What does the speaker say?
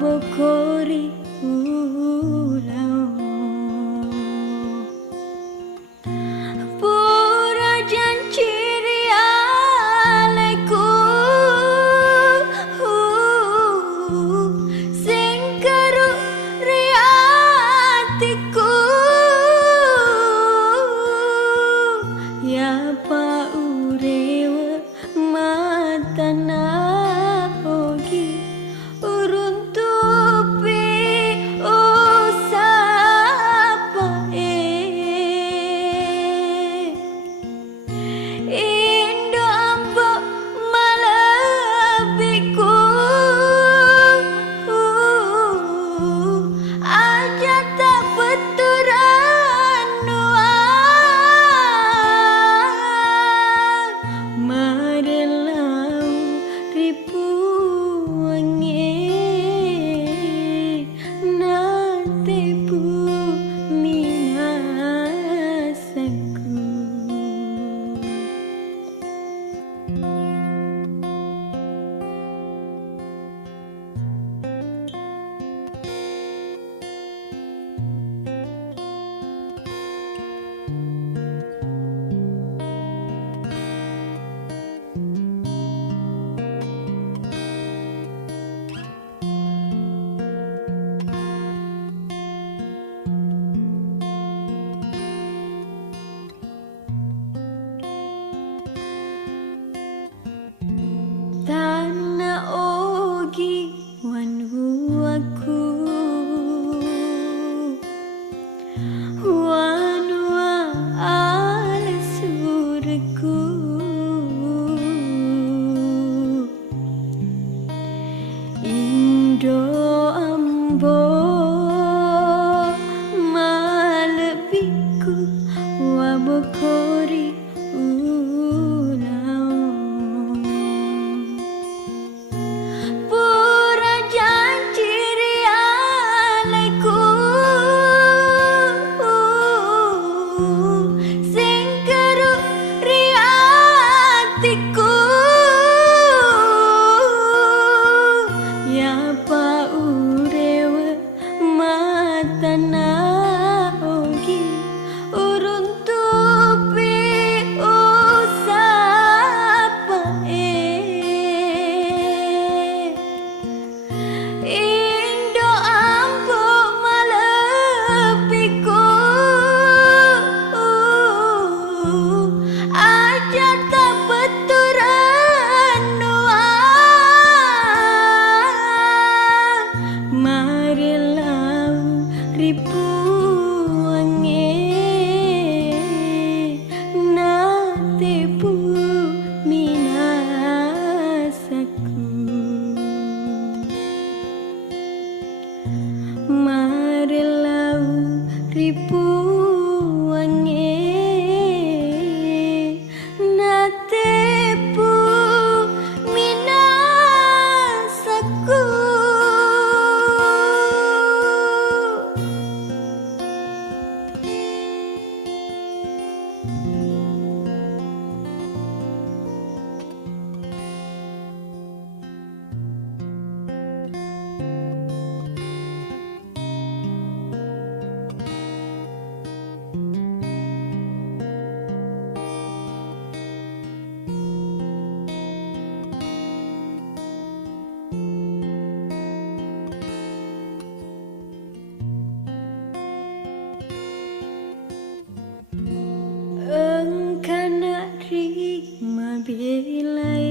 bokori ulau pura janji rialeku sing karo riatiku ya pa urewa matana ogi uruntupi usapa indo ambo malabiku aja tak beturan marelau ribu wangi nate bu minasaku Tanah ogi wanu aku wanu al surku Indo ambo malebiku wabokori pura janji rialeku sing karo riatiku ya pa urewa matana ogi uruntupi usapa indo ambo malabiku aja tak beturan marelau ribu wangi nate bu minasaku marelau ribu wangi nate bu minasaku engkana rima bilai